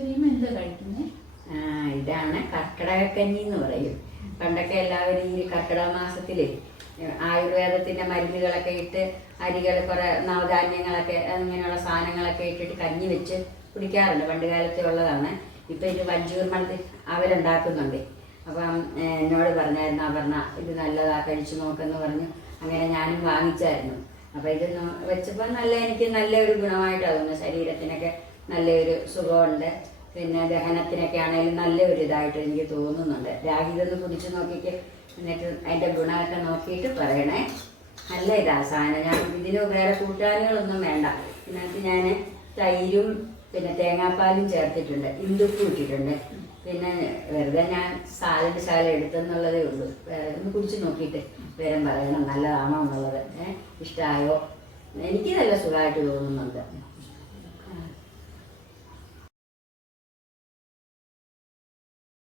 എന്താ കഴിക്കുന്നത്? ഇതാണ് കർക്കിടകക്കഞ്ഞി എന്ന് പറയും. പണ്ടൊക്കെ എല്ലാവരും ഈ കർക്കിടക മാസത്തില് ആയുർവേദത്തിന്റെ മരുന്നുകളൊക്കെ ഇട്ട് അരികൾ കുറെ നവധാന്യങ്ങളൊക്കെ അങ്ങനെയുള്ള സാധനങ്ങളൊക്കെ ഇട്ടിട്ട് കഞ്ഞി വെച്ച് കുടിക്കാറുണ്ട്. പണ്ട് കാലത്തെ ഉള്ളതാണ്. ഇപ്പൊ ഇത് വഞ്ചൂർമണത്തിൽ അവരുണ്ടാക്കുന്നുണ്ട്. അപ്പം എന്നോട് പറഞ്ഞായിരുന്നു അപർണ ഇത് നല്ലതാ കഴിച്ചു നോക്കെന്ന് പറഞ്ഞു. അങ്ങനെ ഞാനും വാങ്ങിച്ചായിരുന്നു. അപ്പൊ ഇത് വെച്ചപ്പോൾ എനിക്ക് നല്ലൊരു ഗുണമായിട്ടാണ് തോന്നുന്നത്. ശരീരത്തിനൊക്കെ നല്ലൊരു സുഖമുണ്ട്. പിന്നെ ദഹനത്തിനൊക്കെ ആണെങ്കിലും നല്ലൊരു ഇതായിട്ട് എനിക്ക് തോന്നുന്നുണ്ട്. രാഗി ഇതൊന്ന് കുടിച്ച് നോക്കിയിട്ട് എന്നിട്ട് അതിൻ്റെ ഗുണമൊക്കെ നോക്കിയിട്ട് പറയണേ. നല്ല ഇതാ സാധനം. ഞാൻ ഇതിന് വേറെ കൂട്ടാനുകളൊന്നും വേണ്ട. ഇതിനകത്ത് ഞാൻ തൈരും പിന്നെ തേങ്ങാപ്പാലും ചേർത്തിട്ടുണ്ട്, ഇന്ദുപ്പും ഇട്ടിട്ടുണ്ട്. പിന്നെ വെറുതെ ഞാൻ സാലഡ് എടുത്തെന്നുള്ളതേ ഉള്ളൂ. വേറെ ഒന്ന് കുടിച്ച് നോക്കിയിട്ട് വേറെ പറയണം നല്ലതാണോ എന്നുള്ളത്. ഇഷ്ടമായോ? എനിക്ക് നല്ല സുഖമായിട്ട് തോന്നുന്നുണ്ട്.